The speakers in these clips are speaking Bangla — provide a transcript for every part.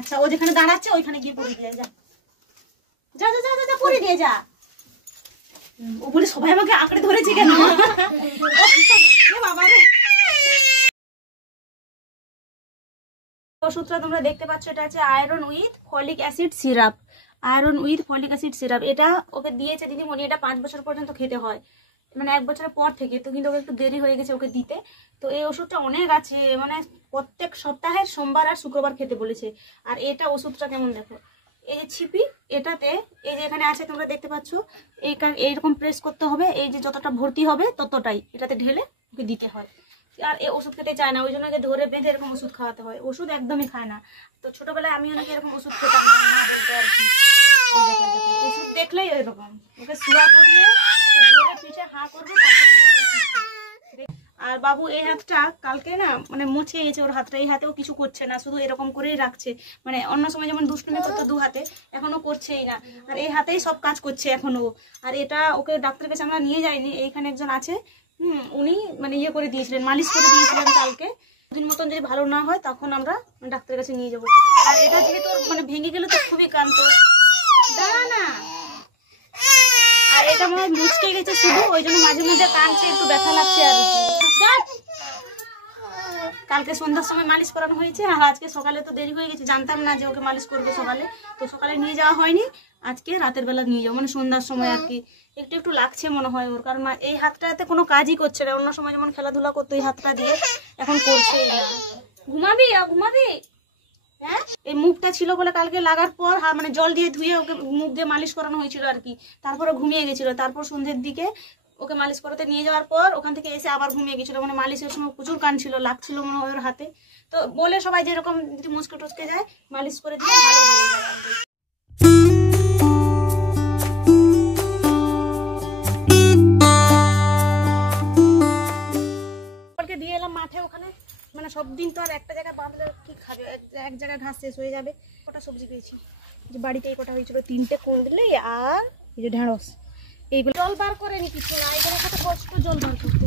আচ্ছা ও যেখানে দাঁড়াচ্ছে ওইখানে গিয়ে পড়ে দিয়ে যা, যা যা যা যা পড়ে দিয়ে যা। ও বলে সবাই আমাকে আঁকড়ে ধরেছে কেন? বাবা রে, ওষুধটা তোমরা দেখতে পাচ্ছ, এটা আছে iron with folic acid syrup. Iron with folic acid syrup, এটা ওকে দিয়েছে দিদিমণি। এটা 5 বছর পর্যন্ত খেতে হয়, মানে 1 বছরের পর থেকে। তো কিন্তু ওকে একটু দেরি হয়ে গেছে ওকে দিতে। তো এই ওষুধটা অনেক আছে, মানে প্রত্যেক সপ্তাহে সোমবার আর শুক্রবার খেতে বলেছে। আর এটা ওষুধটা কেমন দেখো, এই যে ছিপি, এটাতে এই যে এখানে আছে তোমরা দেখতে পাচ্ছ, এইরকম প্রেস করতে হবে। এই যে যতটা ভর্তি হবে ততটাই এটাতে ঢেলে ওকে দিতে হয়। আর এই ওষুধ খেতে চায় না, ওই জন্য ধরে বেঁধে এরকম ওষুধ খাওয়াতে হয়। ওষুধ একদমই খায় না। তো ছোটবেলায় আমি অনেক এরকম ওষুধ খেতাম আর কি। ওষুধ দেখলেই এরকম ওকে শুয়া করিয়ে ধরে পিঠে হা করবে। আর বাবু এই হাতটা কালকে না মানে মুছে গেছে ওর হাতটা, এই হাতেও কিছু করছে না, শুধু এরকম করেই রাখছে। মানে অন্য সময় যেমন দুষ্টুমি করতো 2 হাতে, এখনো করছেই না। আর এই হাতেই সব কাজ করছে এখনো। আর এটা ওকে ডাক্তারের কাছে আমরা নিয়ে যাইনি, এইখানে একজন আছে উনি মানে ইয়ে করে দিয়েছিলেন, মালিশ করে দিয়েছিলেন কালকে। দুদিন মতন যদি ভালো না হয় তখন আমরা ডাক্তারের কাছে নিয়ে যাবো। আর এটা যদি তোর মানে ভেঙে গেলে তো খুবই কান্ত, দাঁড়া না। আর এটা মনে হয় মুচকে গেছে শুধু, ওই জন্য মাঝে মধ্যে কাঁদছে, একটু ব্যথা লাগছে। আর কালকে সন্ধ্যার সময় মালিশ করানো হয়েছে, আর আজকে সকালে তো দেরি হয়ে গেছে, জানতাম না যে ওকে মালিশ করবে সকালে। তো সকালে নিয়ে যাওয়া হয়নি, আজকে রাতের বেলা নিয়ে যাবো, মানে সন্ধ্যার সময় আর কি। একটু একটু লাগছে মনে হয় ওর, কারণ এই হাতটাতে কোনো কাজই করছে না। অন্য সময় যেমন খেলাধুলা করতো এই হাতটা দিয়ে, এখন করছেই না। ঘুমাবি ঘুমাবি? হ্যাঁ, এই মুখটা ছিল বলে কালকে লাগার পর মানে জল দিয়ে ধুয়ে ওকে মুখ দিয়ে মালিশ করানো হয়েছিল আর কি। তারপরে ঘুমিয়ে গেছিল। তারপর সন্ধ্যের দিকে ওকে মালিশ করাতে নিয়ে যাওয়ার পর ওখান থেকে এসে আবার ঘুমিয়ে গেছিল। মানে মালিশের সময় প্রচুর কাঁদছিল, লাগছিল মনে হয় ওর হাতে। তো বলে সবাই যে এরকম যদি মুচকে টুচকে যায় মালিশ করে দিয়ে ভালো হয়ে যায়। দিয়ে এলাম মাঠে, ওখানে মানে সব দিন তো আর একটা জায়গায় বাঁধলে কি খাবে, এক জায়গায় ঘাস শেষ হয়ে যাবে। কটা সবজি পেয়েছি, যে বাড়িতে এই কটা হয়েছিল, 3টে কুঁদলি আর এই যে ঢেঁড়স। এইগুলো জল বার করে নি কিছু না, এগুলো কত কষ্ট জল বার করতে।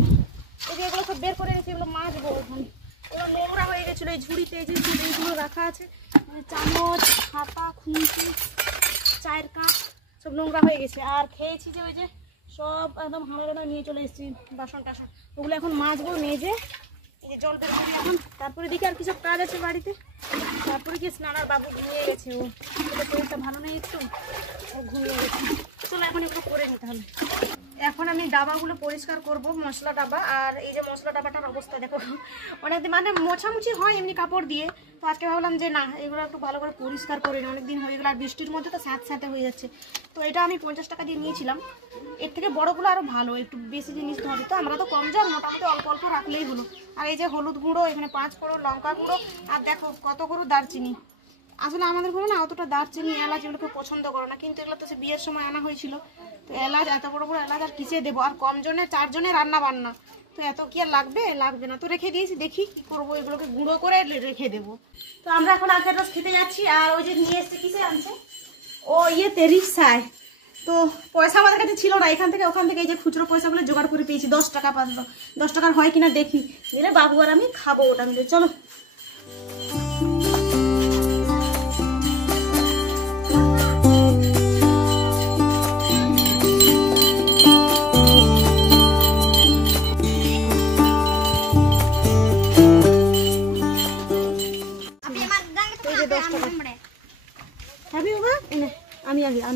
এই যে এগুলো সব বের করে নিচ্ছি, এগুলো মাছবো ওখানে। এগুলো নোংরা হয়ে গেছিলো এই ঝুড়িতে, এই যে এইগুলো রাখা আছে, চামচ হাতা খুঁটি চায়ের কাপ সব নোংরা হয়ে গেছে। আর খেয়েছি যে ওই যে সব একদম হাঁড়া নিয়ে চলে এসেছি বাসন টাসন, ওগুলো এখন মাজবো মেজে। এই যে জলটা ধরে এখন, তারপরে দিকে আর কিছু কাজ আছে বাড়িতে। তারপরে কি স্নানার বাবু ঘুমিয়ে গেছে, ও শরীরটা ভালো নেই একটু, ও ঘুমিয়ে গেছে। চলো এখন এগুলো করে নিতে হবে। এখন আমি ডাবাগুলো পরিষ্কার করব, মশলা ডাবা। আর এই যে মশলা ডাবাটার অবস্থা দেখো, অনেকদিন মানে মোছামুছি হয় এমনি কাপড় দিয়ে। তো আজকে ভাবলাম যে না, এগুলো একটু ভালো করে পরিষ্কার করে নিই, অনেকদিন হয়ে গেলো। আর বৃষ্টির মধ্যে তো সাথে হয়ে যাচ্ছে। তো এটা আমি 50 টাকা দিয়ে নিয়েছিলাম। এর থেকে বড়গুলো আরও ভালো, একটু বেশি জিনিস ধরে। তো আমরা তো কম যান, মোটামুটি অল্প অল্প রাখলেই হলো। আর এই যে হলুদ গুঁড়ো, এখানে 5 ফোড়ন, লঙ্কা গুঁড়ো, আর দেখো কত গুঁড়ো দারচিনি। আসলে আমাদের ঘরে না অতটা দারচিনি এলাচ এগুলোকে পছন্দ করে না, কিন্তু এগুলো তো সে বিয়ের সময় আনা হয়েছিল। তো এলাচ, এত বড় বড় এলাচ আর কিসে দেবো? আর কম জনে 4 জনে রান্না বান্না, তো এত কি আর লাগবে না। তো রেখে দিয়েছি, দেখি কি করবো, এগুলোকে গুঁড়ো করে রেখে দেবো। তো আমরা এখন আখের রস খেতে যাচ্ছি। আর ওই যে নিয়ে এসছে, কিসে আনছে ও, ইয়েতে রিক্সায়। তো পয়সা আমাদের কাছে ছিল না, এখান থেকে ওখান থেকে এই যে খুচরো পয়সাগুলো জোগাড় করে পেয়েছি। 10 টাকা 10 টাকার হয় কিনা দেখি, দিলে বাবু আর আমি খাবো ওটা মিলে। চলো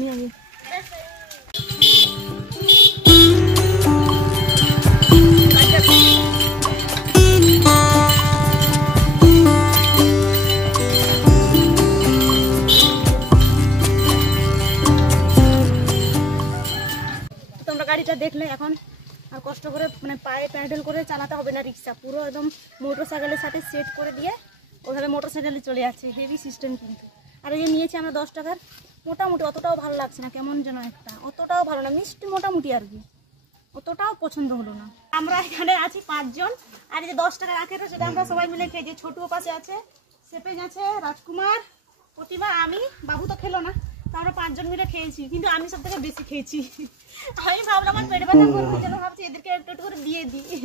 আমি তোমরা গাড়িটা দেখলে এখন আর কষ্ট করে মানে পায়ে প্যাডেল করে চালাতে হবে না রিক্সা, পুরো একদম মোটরসাইকেলের সাথে সেট করে দিয়ে ওইভাবে মোটরসাইকেলে চলে যাচ্ছে। হেভি সিস্টেম কিন্তু। আর এই যে নিয়েছি আমরা 10 টাকার, মোটামুটি অতটাও ভালো লাগছে না, কেমন যেন একটা, অতটাও ভালো না, মিষ্টি মোটামুটি আর কি, অতটাও পছন্দ হলো না। আমরা এখানে আছি 5 জন। আর এই যে 10 টাকার আখের রস, সেটা আমরা সবাই মিলে খেয়েছি। ছোটুও পাশে আছে, সেপেজ আছে, রাজকুমার, প্রতিমা, আমি, বাবু তো খেলো না। তো আমরা 5 জন মিলে খেয়েছি, কিন্তু আমি সব থেকে বেশি খেয়েছি। আমি ভাবলাম আমার পেটে ব্যথা করবে, যেন ভাবছি এদেরকে একটু একটু করে দিয়ে দিই।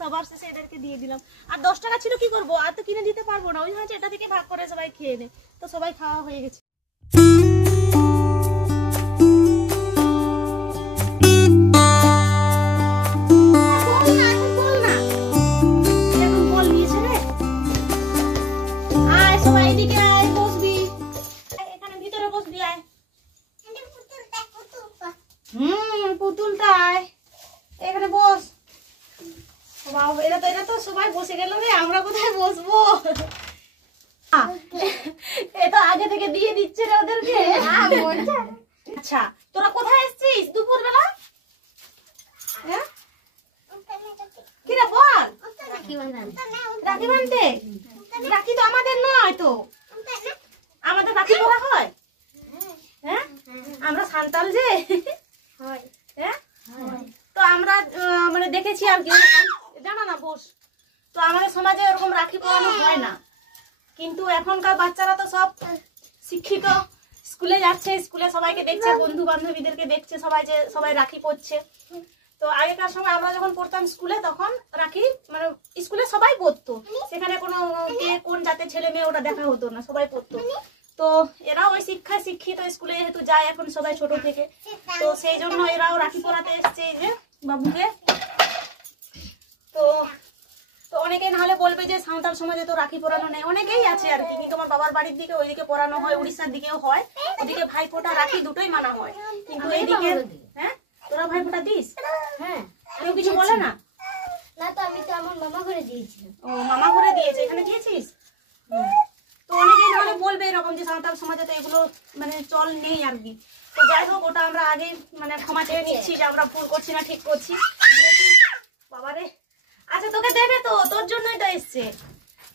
সবার শেষে এদেরকে দিয়ে দিলাম। আর 10 টাকা ছিল, কি করবো, আর তো কিনে দিতে পারবো না, ওই হচ্ছে এটা থেকে ভাগ করে সবাই খেয়ে নে। তো সবাই খাওয়া হয়ে গেছে। পুতুলটায় এখানে বস। এরা তো সবাই বসে গেল রে, আমরা কোথায় বসবো? এ তো আগে থেকে দিয়ে দিচ্ছে রে ওদেরকে। আচ্ছা তোরা কোথায় এসেছিস দুপুর বেলা? কি রে বল? রাখি বানতে? রাখি তো আমাদের নয় তো, আমাদের রাখি করা হয়? হ্যাঁ আমরা সান্তাল যে, তো আমরা মানে দেখেছি আর কি, জানো না বস। তো আমাদের সমাজে এরকম রাখি পরানো হয় না, কিন্তু এখনকার বাচ্চারা তো সব শিক্ষিত, স্কুলে যাচ্ছে, স্কুলে সবাইকে দেখছে, বন্ধু বান্ধবীদেরকে দেখছে সবাই যে সবাই রাখি পরছে। তো আগেকার সময় আমরা যখন পড়তাম স্কুলে, তখন রাখি মানে স্কুলে সবাই পরতো, সেখানে কোনো কে কোন জাতের ছেলে মেয়ে ওটা দেখা হতো না, সবাই পরতো। তো এরাও ওই শিক্ষায় শিক্ষিত, স্কুলে যেহেতু যায় এখন সবাই ছোট থেকে, তো সেই জন্য এরাও রাখি পরাতে এসছে এই যে বাবুকে। তো তো অনেকেই নাহলে বলবে যে সাঁওতাল সমাজে তো রাখি পরানো নেই, অনেকেই আছে আর কি, কিন্তু আমার বাবার বাড়ির দিকে ওইদিকে পরানো হয়, উড়িষ্যার দিকেও হয়, ওদিকে ভাইফোঁটা রাখি দুটোই মানা হয়, কিন্তু এইদিকে। হ্যাঁ তোরা ভাইফোঁটা দিস? হ্যাঁ কেউ কিছু বলে না? না তো, আমি তো আমার মামা ঘরে দিয়েছিলাম। ও মামা ঘরে দিয়েছে, এখানে দিয়েছিস? তো অনেকেই নাহলে বলবে এরকম যে সাঁওতাল সমাজে তো এগুলো মানে চল নেই আর কি। তো যাই হোক, ওটা আমরা আগে মানে ক্ষমা চেয়ে নিচ্ছি যে আমরা ভুল করছি না, ঠিক করছি। বাবারে, আচ্ছা তোকে দেবে তো, তোর জন্যই তো এসছে।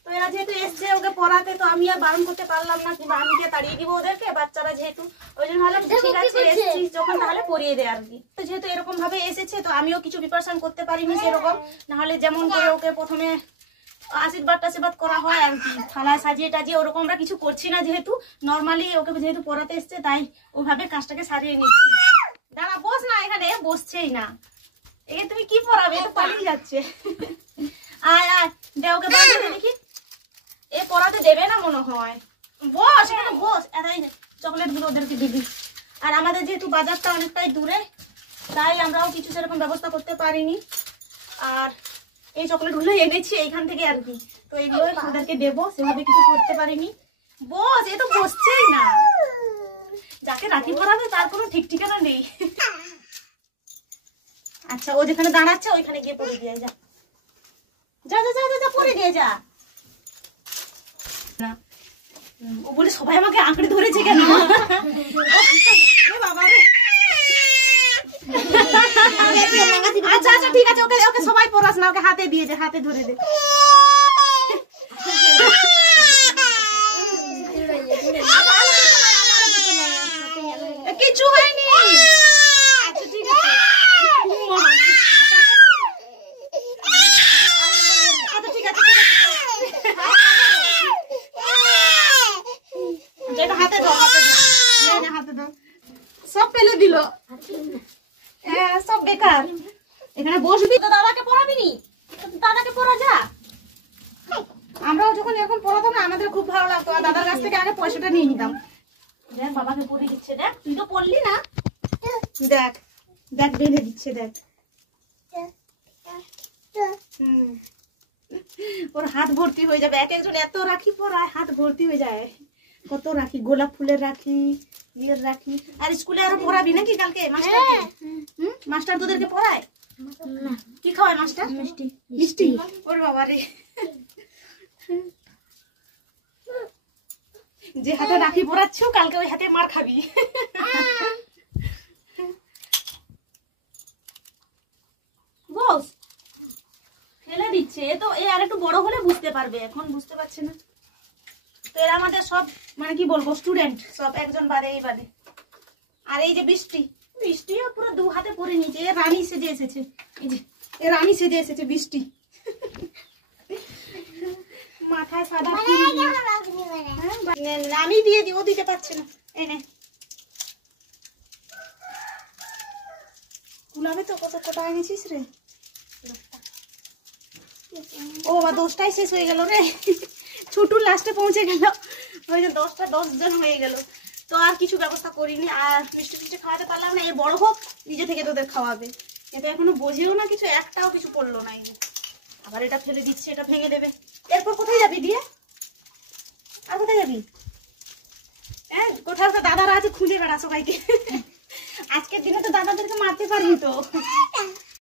তো এরা যেহেতু এসছে ওকে পড়াতে, তো আমি আর বারণ করতে পারলাম না, কিংবা আমি কে তাড়িয়ে দিব ওদেরকে, বাচ্চারা যেহেতু, ওই জন্য ভাবলাম ঠিক আছে এসেছিস যখন তাহলে পড়িয়ে দে আর কি। তো যেহেতু এরকম ভাবে এসেছে, তো আমিও কিছু প্রিপারেশন করতে পারিনি সেরকম, নাহলে যেমন করে ওকে প্রথমে আশীর্বাদ করা হয় আর কি, থালায় সাজিয়ে টাজিয়ে, ওরকম আমরা কিছু করছি না, যেহেতু নর্মালি ওকে যেহেতু পড়াতে এসছে, তাই ওভাবে কাজটাকে সারিয়ে নিচ্ছি। দাঁড়া বস না, এখানে বসছেই না, একে তুমি কি পড়াবে, তো পালিয়ে যাচ্ছে। আয় আয় দে ওকে বাঁধতে দেখি, এ পড়াতে দেবে না মনে হয়, বস এখানে বস। চকলেট গুলো ওদেরকে দিবি। আর আমাদের যেহেতু বাজারটা অনেকটাই দূরে, তাই আমরাও কিছু সেরকম ব্যবস্থা করতে পারিনি, আর এই চকলেট গুলো এনেছি এইখান থেকে আর কি, তো এইগুলো ওদেরকে দেবো, সেভাবে কিছু করতে পারিনি। বস এ তো বসছেই না, যাকে রাখি পরাবে তার কোনো ঠিক ঠিকানা নেই। আচ্ছা ও যেখানে দাঁড়াচ্ছে ওইখানে গিয়ে পড়ে দিয়ে যা, যা যা যা যা পড়ে দিয়ে যা। ও বলে সবাই আমাকে আঁকড়ে ধরেছে কেন? বাবারে, আচ্ছা আচ্ছা ঠিক আছে, ওকে ওকে সবাই পড়াস না, ওকে হাতে দিয়ে দে, হাতে ধরে দে। কিছু হয়নি, আচ্ছা ঠিক আছে, আচ্ছা ঠিক আছে, যেটা হাতে দাও, হাতে দাও, সব ফেলে দিল, সব বেকার। এখানে বসবি তো, দাদাকে পড়াবি নি, দাদাকে পড়া যা। আমরাও যখন এরকম পড়াতাম না, আমাদের খুব ভালো লাগতো, আর দাদার কাছ থেকে আগে পয়সাটা নিয়ে নিতাম। দেখ বাবাকে পড়ে দিচ্ছে, দেখ তুই তো পড়লি না, দেখ দেখ বেঁধে দিচ্ছে, দেখ ওর হাত ভর্তি হয়ে যাবে, এক একজন এত রাখি পরায় হাত ভর্তি হয়ে যায়, কত রাখি, গোলাপ ফুলের রাখি, ইয়ের রাখি। আর স্কুলে আরো পড়াবি নাকি কালকে মাস্টার? মাস্টার তোদেরকে পড়ায়? কি খাওয়ায় মাস্টার? মিষ্টি। মিষ্টি? ওর বাবা রে, যে হাতে রাখি পরাচ্ছ কালকে ওই হাতে মার খাবি। বস ফেলে দিচ্ছে, এ তো এ আর একটু বড় হলে বুঝতে পারবে, এখন বুঝতে পারছে না। তো এরা আমাদের সব মানে কি বলবো স্টুডেন্ট সব, একজন বাদে এই বাদে। আর এই যে বৃষ্টি, বৃষ্টিও পুরো দু হাতে পরে নিয়েছে, এ রানী সেজে এসেছে, এই যে এ রানী সেজে এসেছে বৃষ্টি, মাথায় সাদা আমি দিয়ে দিই, ও দিতে পারছে না, এই নে কুলাবে তো। কত কটা এনেছিস রে? ও বাবা 10টাই শেষ হয়ে গেল রে, ছুটুর লাস্টে পৌঁছে গেল, ওই যে 10 জন হয়ে গেল। তো আর কিছু ব্যবস্থা করিনি, আর মিষ্টি মিষ্টি খাওয়াতে পারলাম না। এ বড় হোক নিজে থেকে তোদের খাওয়াবে, এটা এখনো বোঝেও না কিছু, একটাও কিছু করলো না। এই যে আবার এটা ফেলে দিচ্ছে, এটা ভেঙে দেবে। এরপর কোথায় যাবি দিয়ে, আর কোথায় যাবি? হ্যাঁ কোথাও তো দাদারা আছে, খুঁজে বেড়া সবাইকে। আজকের দিনে তো দাদাদেরকে মারতে পারবি তো।